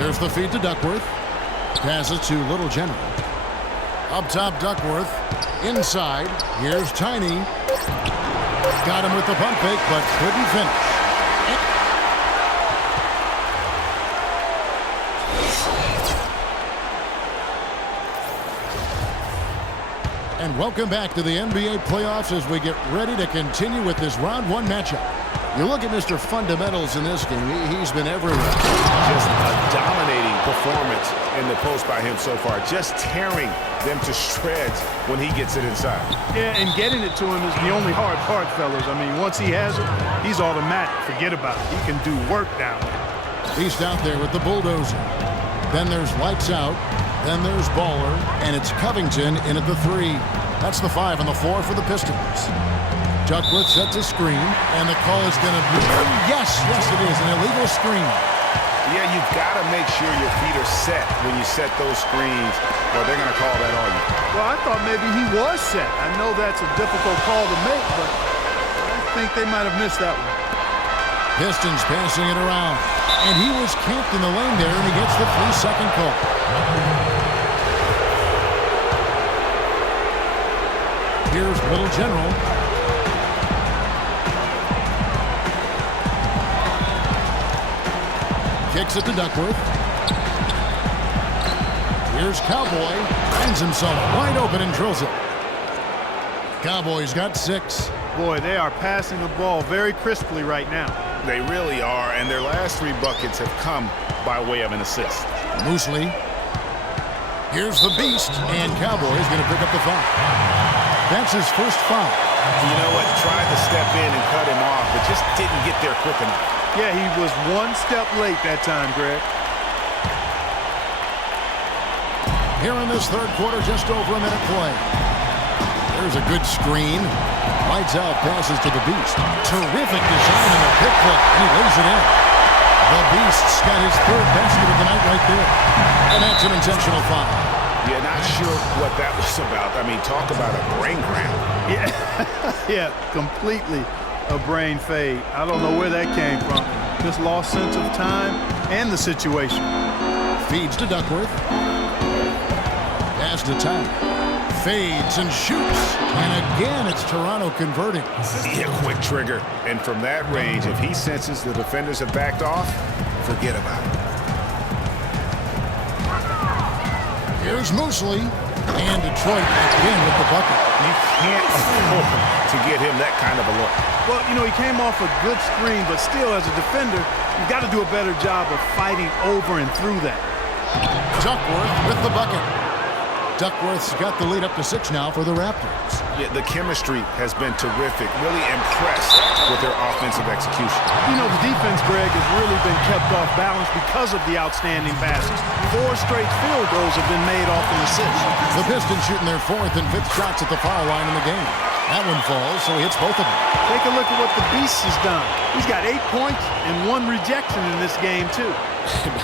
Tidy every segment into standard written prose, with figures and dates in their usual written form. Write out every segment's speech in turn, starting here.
There's the feed to Duckworth. Passes to Little General. Up top, Duckworth. Inside. Here's Tiny. Got him with the pump fake, but couldn't finish. And welcome back to the NBA playoffs as we get ready to continue with this round one matchup. You look at Mr. Fundamentals in this game, he's been everywhere. Just a dominating performance in the post by him so far. Just tearing them to shreds when he gets it inside. Yeah, and getting it to him is the only hard part, fellas. I mean, once he has it, he's automatic. Forget about it. He can do work down there. Beast out there with the bulldozer. Then there's Lights Out. Then there's Baller. And it's Covington in at the 3. That's the 5 on the floor for the Pistons. Duckworth sets a screen, and the call is going to be, yes, it is, an illegal screen. Yeah, you've got to make sure your feet are set when you set those screens, or they're going to call that on you. Well, I thought maybe he was set. I know that's a difficult call to make, but I think they might have missed that one. Pistons passing it around, and he was camped in the lane there, and he gets the 3-second call. Here's Little General. Kicks it to Duckworth. Here's Cowboy. Finds himself wide open and drills it. Cowboys got 6. Boy, they are passing the ball very crisply right now. They really are, and their last 3 buckets have come by way of an assist. Moosley. Here's the Beast, and Cowboys going to pick up the foul. That's his first foul. You know what? Tried to step in and cut him off, but just didn't get there quick enough. Yeah, he was one step late that time, Greg. Here in this third quarter, just over a minute play. There's a good screen. Lights Out passes to the Beast. Terrific design in the pick play, and he lays it in. The Beast's got his 3rd basket of the night right there. And that's an intentional foul. Yeah, not sure what that was about. I mean, talk about a brain cramp. Yeah, completely a brain fade. I don't know where that came from. Just lost sense of time and the situation. Feeds to Duckworth. Pass to Tiny. Fades and shoots. And again, it's Toronto converting. Yeah, quick trigger. And from that range, if he senses the defenders have backed off, forget about it. Here's Moosley. And Detroit again with the bucket. You can't afford to get him that kind of a look. Well, you know, he came off a good screen, but still, as a defender, you've got to do a better job of fighting over and through that. Duckworth with the bucket. Duckworth's got the lead up to 6 now for the Raptors. Yeah, the chemistry has been terrific. Really impressed with their offensive execution. You know, the defense, Greg, has really been kept off balance because of the outstanding passes. 4 straight field goals have been made off an assist. The Pistons shooting their 4th and 5th shots at the foul line in the game. That one falls, so he hits both of them. Take a look at what the Beast has done. He's got 8 points and 1 rejection in this game, too.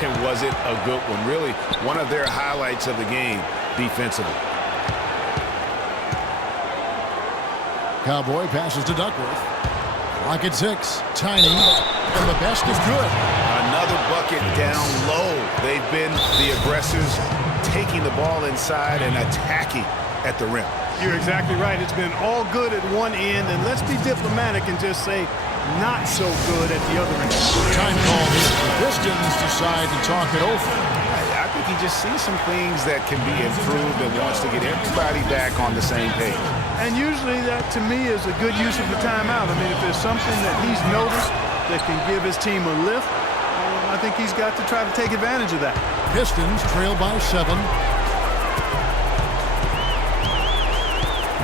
And was it a good one? Really, one of their highlights of the game defensively. Cowboy passes to Duckworth. Clock at 6. Tiny. And the best is good. Another bucket down low. They've been the aggressors, taking the ball inside and attacking at the rim. You're exactly right. It's been all good at one end, and let's be diplomatic and just say not so good at the other end. Time call here. The Pistons decide to talk it over. I think he just sees some things that can be improved and wants to get everybody back on the same page. And usually that, to me, is a good use of the timeout. I mean, if there's something that he's noticed that can give his team a lift, I think he's got to try to take advantage of that. Pistons trail by 7.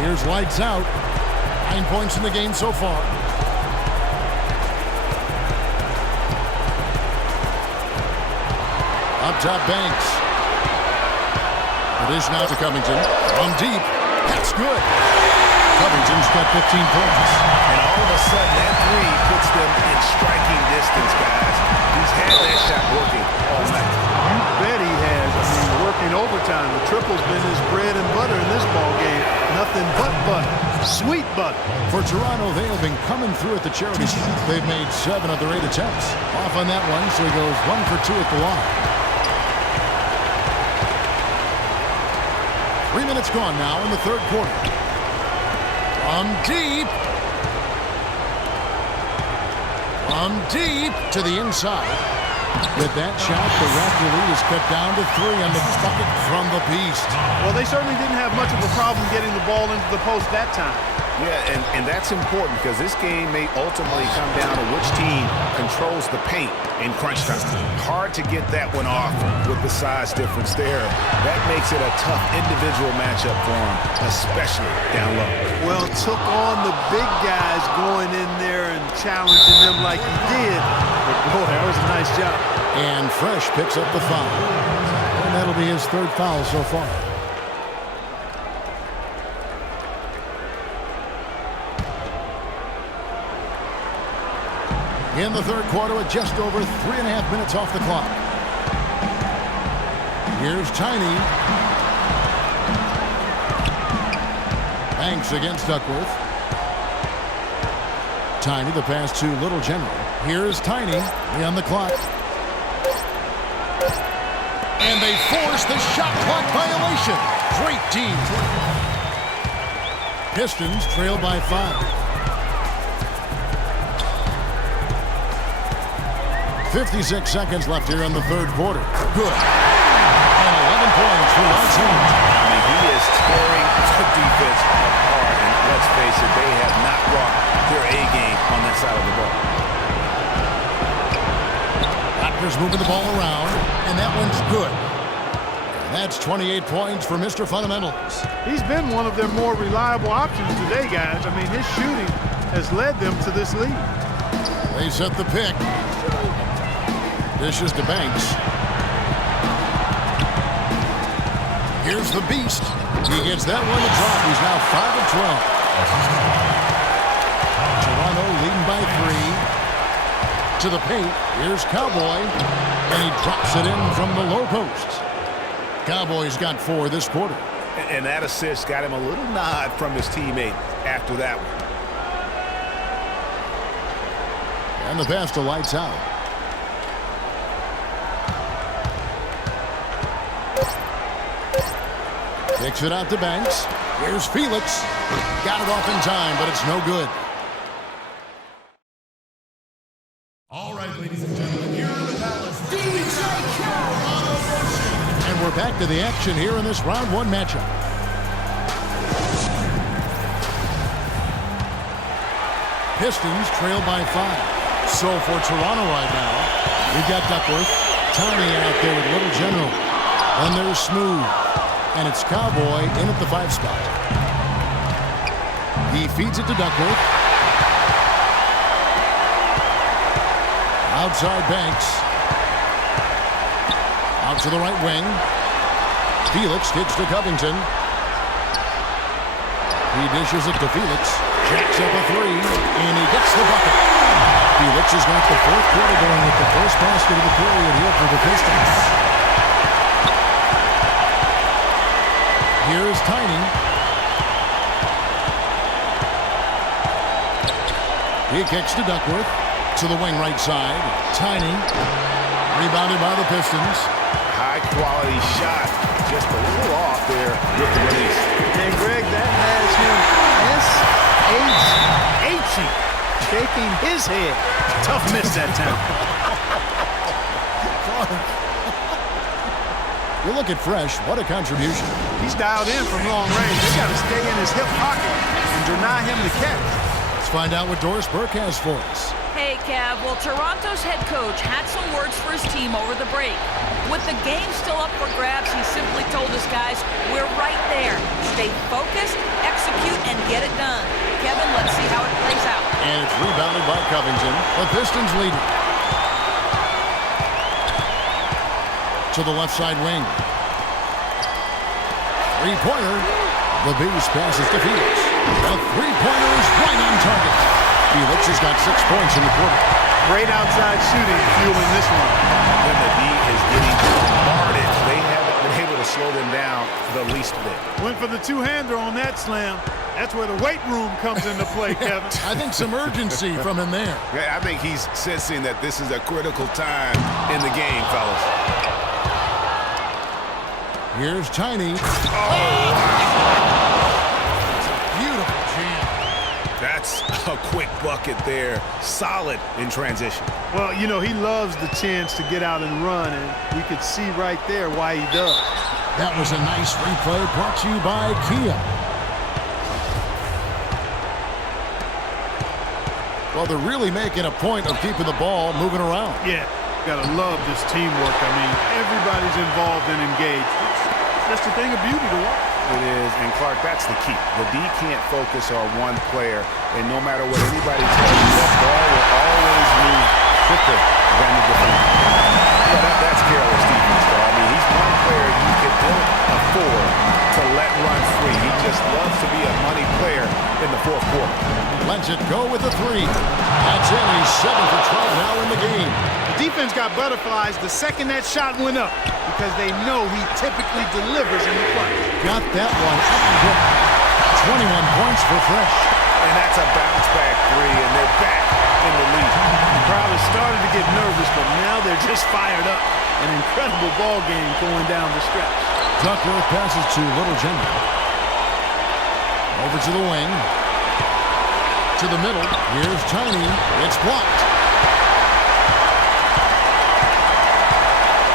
Here's Lights Out. 9 points in the game so far. Up top, Banks. It is now to Covington. From deep. That's good. Covington's got 15 points. And all of a sudden, that 3 puts them in striking distance, guys. He's had that shot working all night. You bet he has. I mean, working overtime. The triple's been his bread and butter in this ball game. Nothing but butter. Sweet butter. For Toronto, they have been coming through at the charity stripe. They've made 7 of their 8 attempts. Off on that one, so he goes 1 for 2 at the line. 3 minutes gone now in the third quarter. From deep. From deep to the inside. With that shot, the Raptor lead is cut down to 3 on the bucket from the Beast. Well, they certainly didn't have much of a problem getting the ball into the post that time. Yeah, and that's important because this game may ultimately come down to which team controls the paint in crunch time. Hard to get that one off with the size difference there. That makes it a tough individual matchup for him, especially down low. Well, took on the big guys going in there and challenging them like he did. But boy, that was a nice job. And Fresh picks up the foul. And that'll be his third foul so far. In the third quarter with just over 3.5 minutes off the clock. Here's Tiny. Banks against Duckworth. Tiny, the pass to Little General. Here's Tiny, on the clock. And they force the shot clock violation. Great team. Pistons trail by 5. 56 seconds left here in the third quarter. Good. And 11 points for Lance Holmes. I mean, he is tearing the defense apart. And let's face it, they have not brought their A game on that side of the ball. Raptors moving the ball around, and that one's good. And that's 28 points for Mr. Fundamentals. He's been one of their more reliable options today, guys. I mean, his shooting has led them to this lead. They set the pick. Dishes to Banks. Here's the Beast. He gets that one to drop. He's now 5 of 12. Toronto leading by 3. To the paint. Here's Cowboy. And he drops it in from the low post. Cowboy's got 4 this quarter. And that assist got him a little nod from his teammate after that one. And the pass to Lights Out. Kicks it out to Banks. Here's Felix. Got it off in time, but it's no good. All right, ladies and gentlemen, here in the Palace, DJ Khaled. And we're back to the action here in this round 1 matchup. Pistons trail by 5. So for Toronto right now, we've got Duckworth, Tiny out there with Little General. And there's Smooth. And it's Cowboy in at the 5 spot. He feeds it to Duckworth. Outside Banks. Out to the right wing. Felix kicks to Covington. He dishes it to Felix. Jacks up a 3. And he gets the bucket. Felix has got the 4th quarter going with the first basket of the period here for the Pistons. Here's Tiny. He kicks to Duckworth. To the wing right side. Tiny. Rebounded by the Pistons. High quality shot. Just a little off there with the release. And Greg, that has him S-H-H-ing, shaking his head. Tough miss that time. You look at Fresh, what a contribution. He's dialed in from long range. They got to stay in his hip pocket and deny him the catch. Let's find out what Doris Burke has for us. Hey, Cav. Well, Toronto's head coach had some words for his team over the break. With the game still up for grabs, he simply told his guys, we're right there. Stay focused, execute, and get it done. Kevin, let's see how it plays out. And it's rebounded by Covington. The Pistons lead it. To the left side wing. 3-pointer. The Beast passes to Felix. The 3-pointer is right on target. Felix has got 6 points in the quarter. Great outside shooting fueling this one. When the D is getting bombarded, they haven't been able to slow them down the least bit. Went for the two-hander on that slam. That's where the weight room comes into play, Kevin. I think some urgency from him there. Yeah, I think he's sensing that this is a critical time in the game, fellas. Here's Tiny. Beautiful jam. That's a quick bucket there. Solid in transition. Well, you know, he loves the chance to get out and run, and we could see right there why he does. That was a nice replay brought to you by Kia. Well, they're really making a point of keeping the ball moving around. Yeah, gotta love this teamwork. I mean, everybody's involved and engaged. It's just a thing of beauty to watch. It is, and Clark, that's the key. The D can't focus on one player, and no matter what anybody tells you, that ball will always move quicker than the defender. Yeah, that's careless defense, though. I mean, he's one player you can don't afford to let run free. He just loves to be a money player in the fourth quarter. Lets it go with the three. That's it. He's 7 for 12 now in the game. The defense got butterflies the second that shot went up because they know he typically delivers in the clutch. Got that one up and good. 21 points for Fresh. And that's a bounce-back three, and they're back in the lead. The crowd has started to get nervous, but now they're just fired up. An incredible ball game going down the stretch. Duckworth passes to Little Jimmy. Over to the wing. To the middle. Here's Tiny. It's blocked.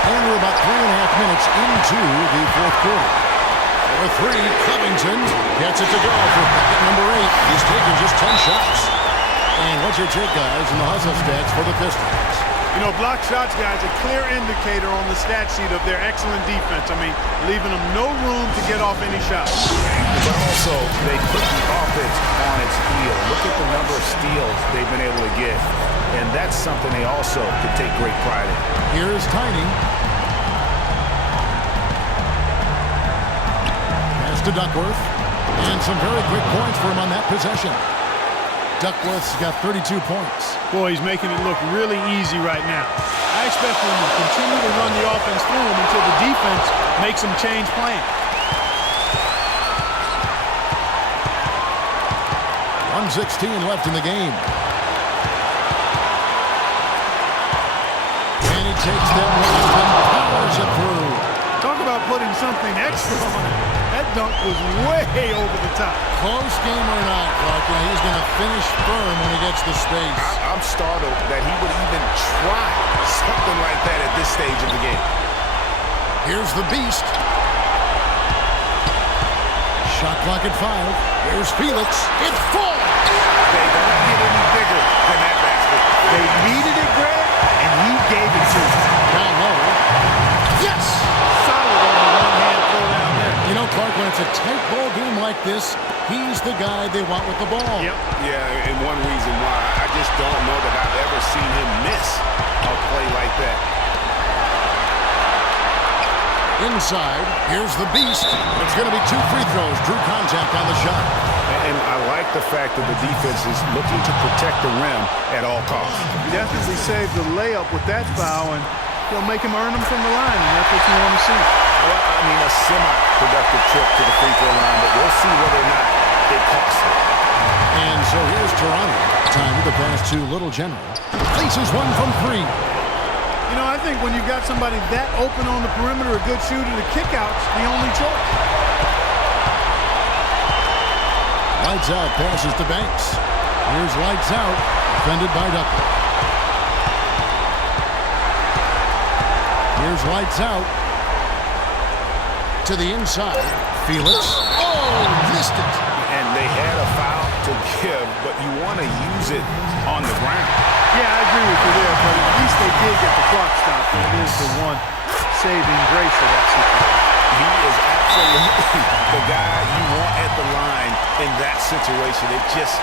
And we're about 3.5 minutes into the fourth quarter. For three, Covington gets it to go for bucket number 8. He's taken just 10 shots. And what's your take, guys, in the hustle stats for the Pistons? You know, block shots, guys, a clear indicator on the stat sheet of their excellent defense. I mean, leaving them no room to get off any shots. But also, they put the offense on its heel. Look at the number of steals they've been able to get. And that's something they also can take great pride in. Here's Tiny. Pass to Duckworth. And some very quick points for him on that possession. Duckworth's got 32 points. Boy, he's making it look really easy right now. I expect him to continue to run the offense through him until the defense makes him change plan. 1:16 left in the game. And he takes that one and powers it through. Talk about putting something extra on it. That dunk was way over the top. Close game or not, Clark, he's going to finish firm when he gets the space. I'm startled that he would even try something like that at this stage of the game. Here's the beast. Shot clock at 5. Here's Felix. It's full. They don't get any bigger than that basket. They needed it, Greg, and he gave it to them. Down low. Yes! Solid on the one-hand throw down there. You know, Clark, when it's a tight ball game like this, he's the guy they want with the ball. Yep. Yeah, and one reason why I just don't know that I've ever seen him miss a play like that. Inside, here's the beast. It's going to be 2 free throws. Drew contact on the shot. And I like the fact that the defense is looking to protect the rim at all costs. He definitely saved the layup with that foul, and he'll make him earn them from the line, and that's what you want to see. Well, I mean, a semi-productive trip to the free throw line, but we'll see whether or not it costs him. And so here's Toronto. Time with the pass to Little General. Places one from 3. You know, I think when you've got somebody that open on the perimeter, a good shooter, the kick-out's the only choice. Lights out, passes to Banks. Here's Lights out, defended by Duckworth. Here's Lights out. To the inside, Felix. Oh, missed it. And they had a foul to give, but you want to use it on the ground. Yeah, I agree with you there, but at least they did get the clock stopped. It is the one saving grace of that situation. He is absolutely the guy you want at the line in that situation. It just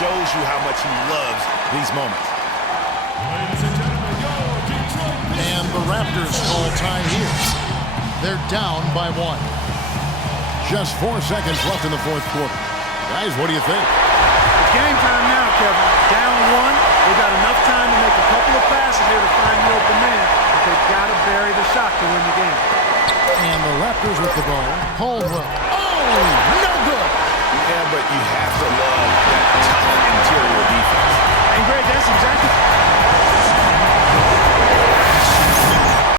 shows you how much he loves these moments. Ladies and gentlemen, your Detroit. And the Raptors call time here. They're down by 1. Just 4 seconds left in the fourth quarter. Guys, what do you think? It's game time now, Kevin. Down 1. They've got enough time to make a couple of passes here to find the open man, but they've got to bury the shot to win the game. And the Raptors with the ball. Caldwell. Oh, no good. Yeah, but you have to love that tough interior defense. And Greg, that's exactly